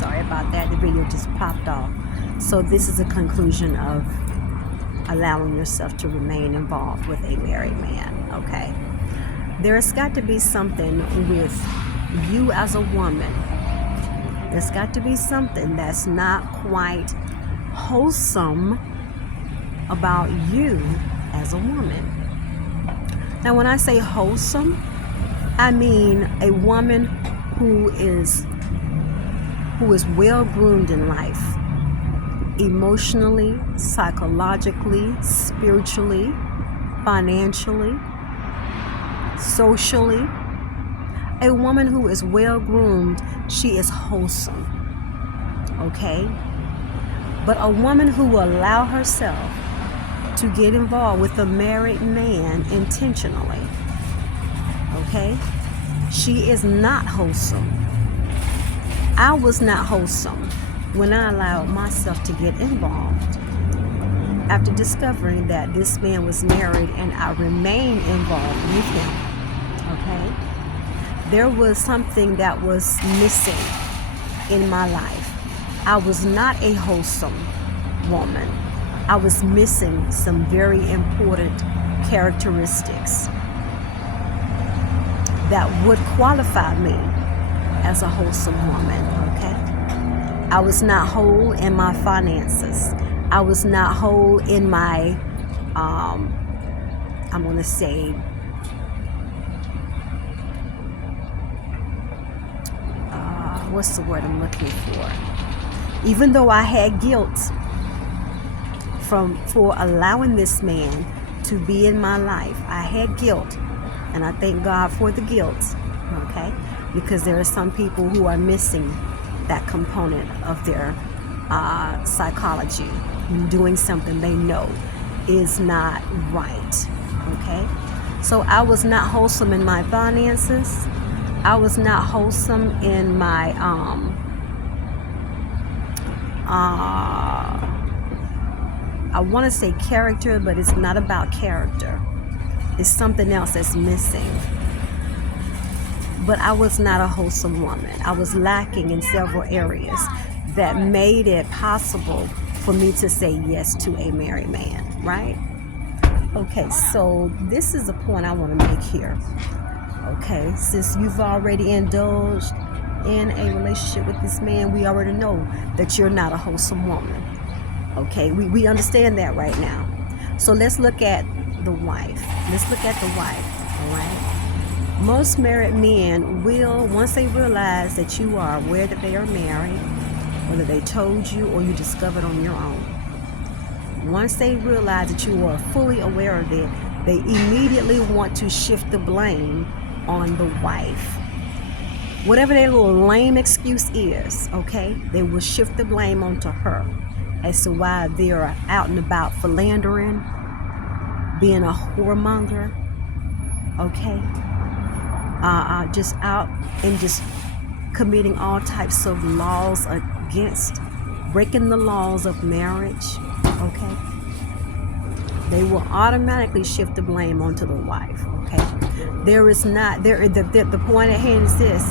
sorry about that. The video just popped off. So this is a conclusion of allowing yourself to remain involved with a married man, okay? There's got to be something with you as a woman. There's got to be something that's not quite wholesome about you as a woman. Now, when I say wholesome, I mean a woman who is well groomed in life, emotionally, psychologically, spiritually, financially, socially. A woman who is well groomed, she is wholesome, okay? But a woman who will allow herself to get involved with a married man intentionally, okay? She is not wholesome. I was not wholesome when I allowed myself to get involved. After discovering that this man was married and I remained involved with him, okay? There was something that was missing in my life. I was not a wholesome woman. I was missing some very important characteristics that would qualify me as a wholesome woman, okay? I was not whole in my finances. I was not whole in my, I'm going to say, what's the word I'm looking for? Even though I had guilt for allowing this man to be in my life, I had guilt, and I thank God for the guilt, okay? Because there are some people who are missing that component of their psychology, doing something they know is not right, okay? So I was not wholesome in my finances. I was not wholesome in my I want to say character, but it's not about character. It's something else that's missing. But I was not a wholesome woman. I was lacking in several areas that made it possible for me to say yes to a married man, right? Okay, so this is a point I want to make here. Okay, since you've already indulged in a relationship with this man, we already know that you're not a wholesome woman. Okay, we understand that right now. So let's look at the wife. Let's look at the wife, all right? Most married men will, once they realize that you are aware that they are married, whether they told you or you discovered on your own, once they realize that you are fully aware of it, they immediately want to shift the blame on the wife. Whatever their little lame excuse is, okay, they will shift the blame onto her as to why they're out and about philandering, being a whoremonger, okay, just out and just committing all types of laws against, breaking the laws of marriage, okay. They will automatically shift the blame onto the wife, okay. The point at hand is this: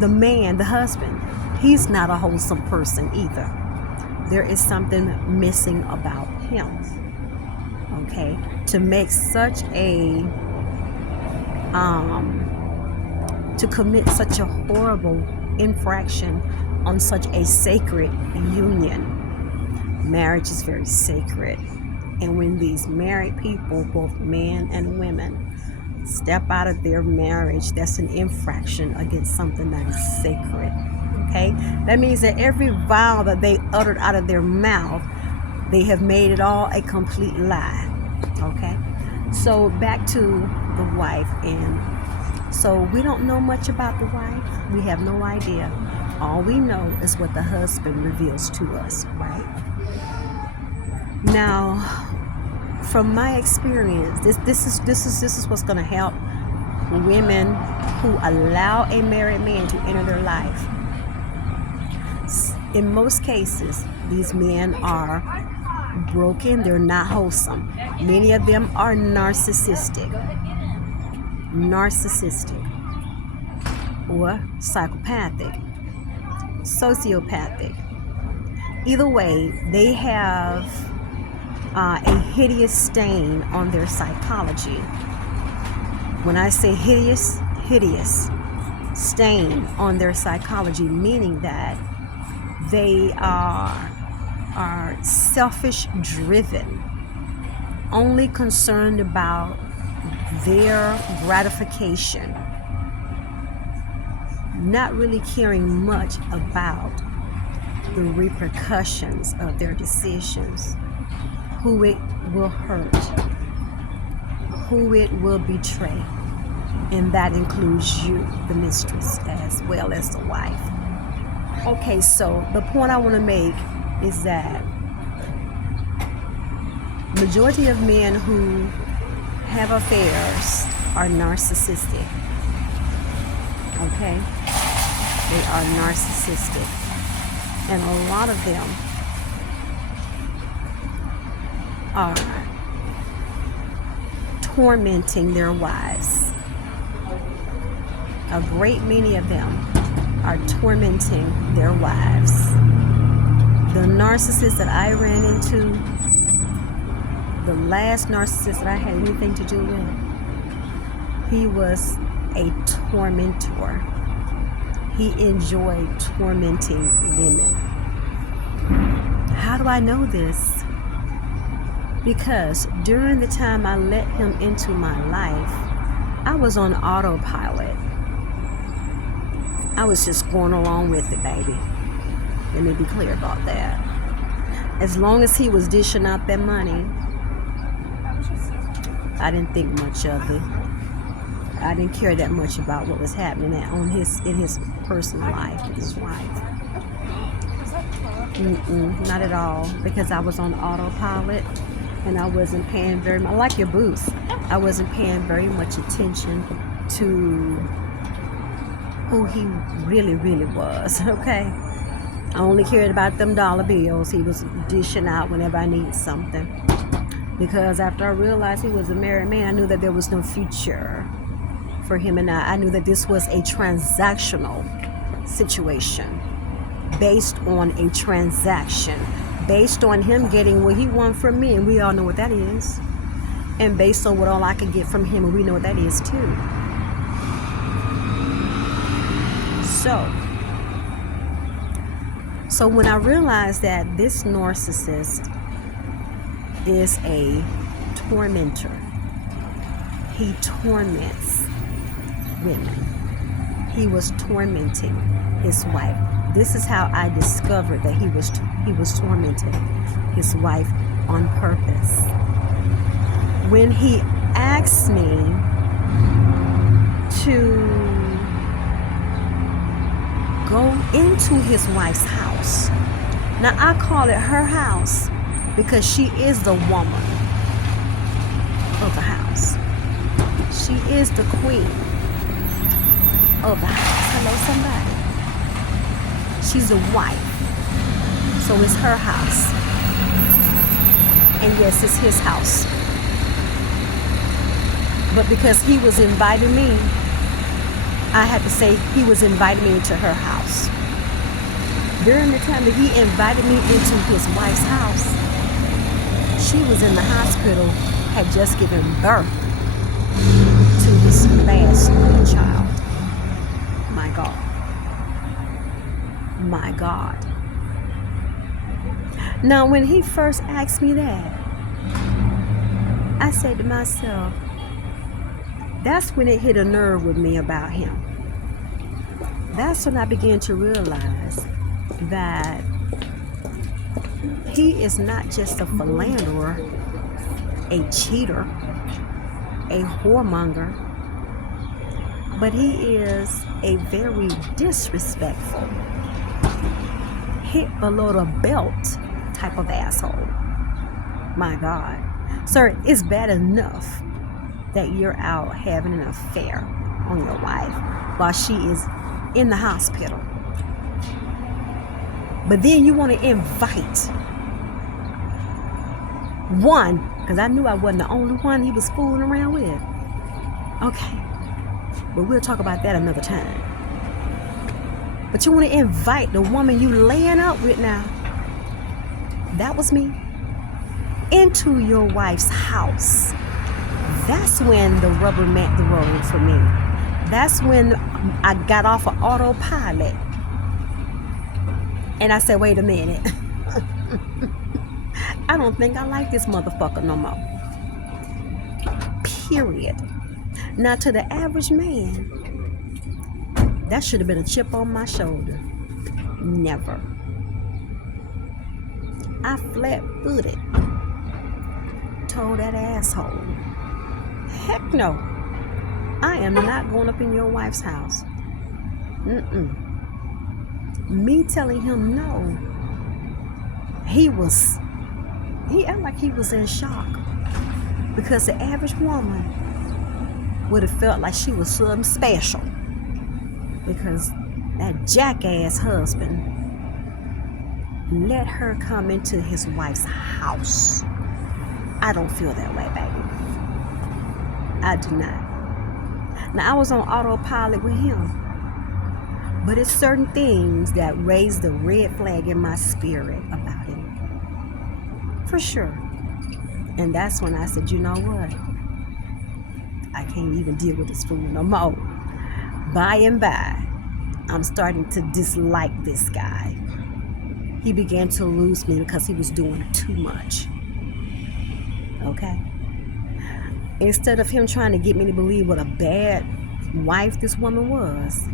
the man, the husband, he's not a wholesome person either. There is something missing about him, okay, to make such a to commit such a horrible infraction on such a sacred union. Marriage is very sacred, and when these married people, both men and women, step out of their marriage, that's an infraction against something that is sacred, okay? That means that every vow that they uttered out of their mouth, they have made it all a complete lie, okay? So back to the wife, and so we don't know much about the wife. We have no idea. All we know is what the husband reveals to us, right? Now, from my experience, this is what's going to help women who allow a married man to enter their life. In most cases, these men are broken. They're not wholesome. Many of them are narcissistic or psychopathic. sociopathic. Either way, they have a hideous stain on their psychology. When I say hideous stain on their psychology, meaning that they are selfish driven, only concerned about their gratification, not really caring much about the repercussions of their decisions, who it will hurt, who it will betray, and that includes you, the mistress, as well as the wife. Okay, so the point I want to make is that majority of men who have affairs are narcissistic. Okay? They are narcissistic. And a lot of them are tormenting their wives. A great many of them are tormenting their wives. The narcissist that I ran into, the last narcissist that I had anything to do with, he was a tormentor. He enjoyed tormenting women. How do I know this? Because during the time I let him into my life, I was on autopilot. I was just going along with it, baby. Let me be clear about that. As long as he was dishing out that money, I didn't think much of it. I didn't care that much about what was happening in his personal life with his wife. Not at all, because I was on autopilot and I wasn't paying very much. I like your booth. I wasn't paying very much attention to who he really was. Okay, I only cared about them dollar bills he was dishing out whenever I needed something. Because after I realized he was a married man, I knew that there was no future for him and I. I knew that this was a transactional situation, based on a transaction, based on him getting what he wanted from me, and we all know what that is, and based on what all I could get from him, and we know what that is too. So when I realized that this narcissist is a tormentor, he torments women. He was tormenting his wife. This is how I discovered that he was tormenting his wife on purpose. When he asked me to go into his wife's house. Now I call it her house because she is the woman of the house. She is the queen of the house. Hello, somebody. She's a wife. So it's her house. And yes, it's his house. But because he was inviting me, I have to say he was inviting me into her house. During the time that he invited me into his wife's house, she was in the hospital, had just given birth to his last child. My God. My God. Now, when he first asked me that, I said to myself, that's when it hit a nerve with me about him. That's when I began to realize that he is not just a philanderer, a cheater, a whoremonger, but he is a very disrespectful, hit below the belt type of asshole. My God. Sir, it's bad enough that you're out having an affair on your wife while she is in the hospital. But then you want to invite one, because I knew I wasn't the only one he was fooling around with. Okay, but we'll talk about that another time. But you want to invite the woman you laying up with now, that was me, into your wife's house. That's when the rubber met the road for me. That's when I got off of autopilot. And I said, wait a minute. I don't think I like this motherfucker no more. Period. Now, to the average man, that should have been a chip on my shoulder. Never. I flat-footed told that asshole, heck no, I am not going up in your wife's house. Me telling him no, he acted like he was in shock, because the average woman would have felt like she was something special, because that jackass husband let her come into his wife's house. I don't feel that way, baby. I do not. Now, I was on autopilot with him, but it's certain things that raise the red flag in my spirit about him. For sure. And that's when I said, you know what? I can't even deal with this fool no more. By and by, I'm starting to dislike this guy. He began to lose me because he was doing too much. Okay? Instead of him trying to get me to believe what a bad wife this woman was,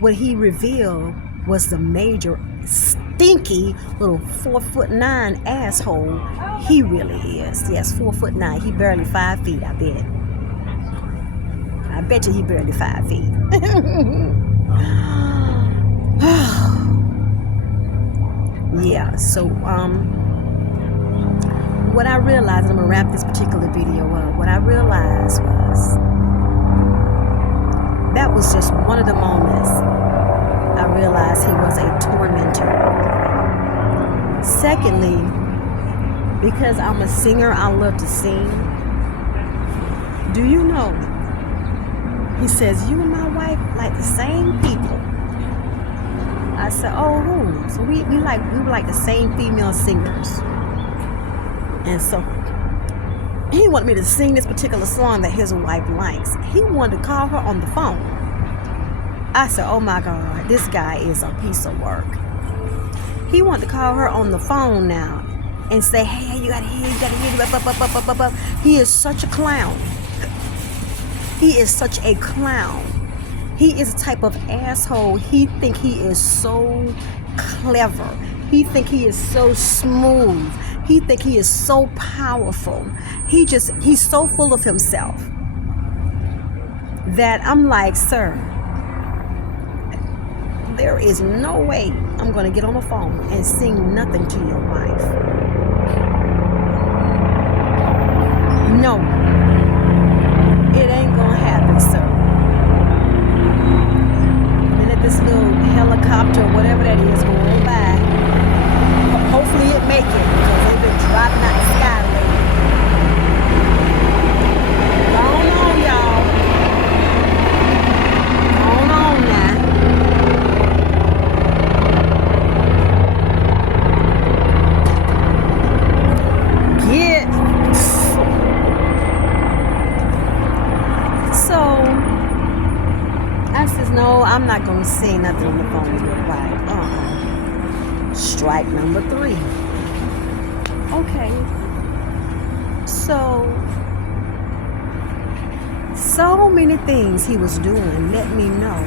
what he revealed was the major stinky little 4'9" asshole he really is. Yes, 4'9". He barely 5 feet, I bet. I bet you he barely 5 feet. Yeah, so what I realized, and I'm gonna wrap this particular video up, what I realized was that was just one of the moments I realized he was a tormentor. Secondly, because I'm a singer, I love to sing. Do you know? He says, you and my wife like the same people. I said, oh, who? So we were like the same female singers. And so he wanted me to sing this particular song that his wife likes. He wanted to call her on the phone. I said, oh my God, this guy is a piece of work. He wanted to call her on the phone now and say, hey, you gotta hear. He is such a clown. He is such a clown. He is a type of asshole. He think he is so clever. He think he is so smooth. He think he is so powerful. He's so full of himself that I'm like, sir, there is no way I'm going to get on the phone and sing nothing to your wife. No, it ain't going to happen, sir. This little helicopter, whatever that is, going by. Hopefully it make it, because they've been dropping out the sky lately. Go on, y'all. Go on now. Get. So I says, no, I'm not going to say nothing on the phone with your wife. Strike number 3. Okay. So many things he was doing let me know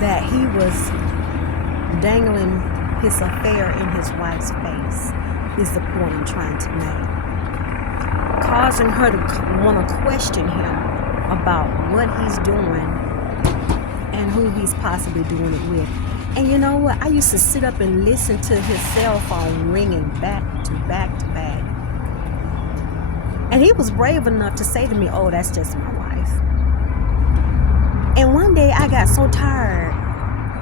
that he was dangling his affair in his wife's face, is the point I'm trying to make. Causing her to want to question him about what he's doing and who he's possibly doing it with. And you know what? I used to sit up and listen to his cell phone ringing back to back to back. And he was brave enough to say to me, oh, that's just my wife. And one day I got so tired,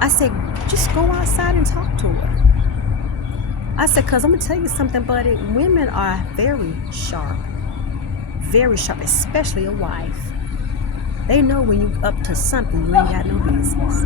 I said, just go outside and talk to her. I said, because I'm going to tell you something, buddy. Women are very sharp, especially a wife. They know when you up to something you ain't got no business.